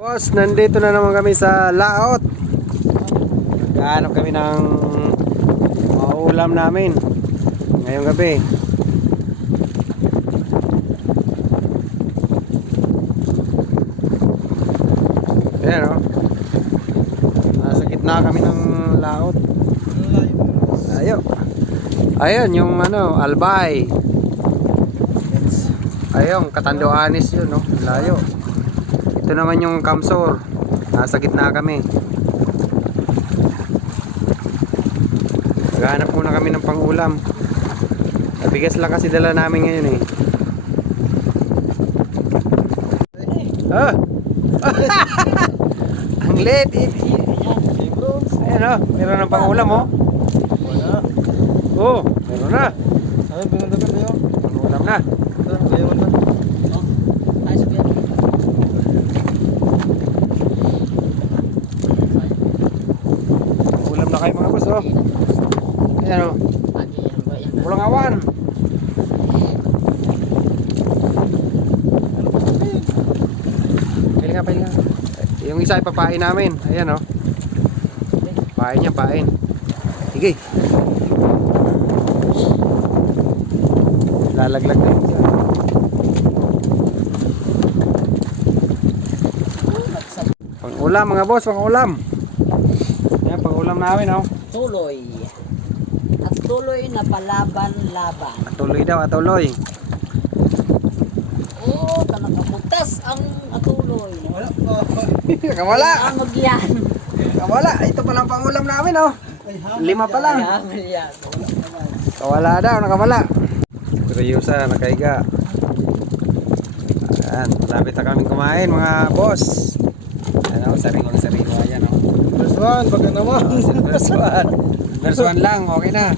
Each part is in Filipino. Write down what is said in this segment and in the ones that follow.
Boss, nandito na naman kami sa laot. Gaano kami ng maulam namin ngayong gabi. Ayan o. Nasa gitna kami ng laot. Ayo. Ayun, yung ano, albay. Ayun, katanduanis yun, no? Layo. Ito naman yung kamsor. Nasa gitna kami. Naghahanap muna kami ng pangulam. Nabigas lang kasi dala namin ngayon eh. Ah! Ang lit! It, it. Ayan oh, meron ng pangulam oh. Wala. Oh, meron na. Ay, pinundagan kayo. Pangulam na. Ito, ngayon na. Ulam na kayo mga boss oh. Ayan oh. Pulang awan. Pili nga, pili nga. Yung isa ay papain namin. Ayan oh. Pain niya, pain. Sige. Lalaglag na yung isa. Pang-ulam mga boss, pang-ulam. Ayan, pang-ulam namin oh. tuloy. At tuloy na palaban-laban. Atuloy daw, atuloy. Oo, oh, nakabutas ang atuloy. Kamala! Ang magyan. Kamala! Ito pa lang pangulam namin oh. Lima pa lang. Yan. Kawala daw, nakamala. Seryosa, nakaiga. Ayan, malapit na kaming kumain mga boss. Ano, sariwang sariwa yan oh. First one, baga naman. First one. First one lang, okay na.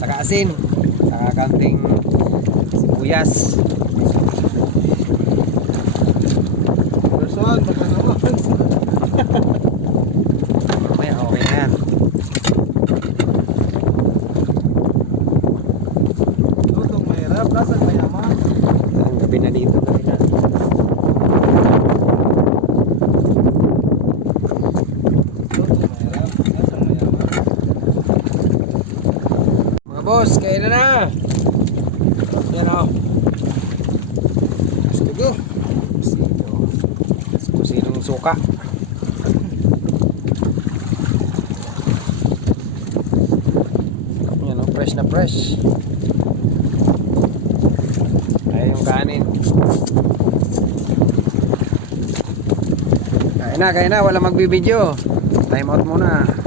Saka asin. Saka kanting sibuyas. One, baga naman. Mamaya, okay na yan. Lutong mahirap. Lasag mayaman. Ang gabi na dito. Gabi na. Lutong mahirap. Lasag mayaman. Mga boss, kaya na na. Yan o. Let's go. Kusinong suka. Yan o, fresh na fresh. Ayan yung kanin. Kaya na, kaya na. Wala magbibideo. Time out muna.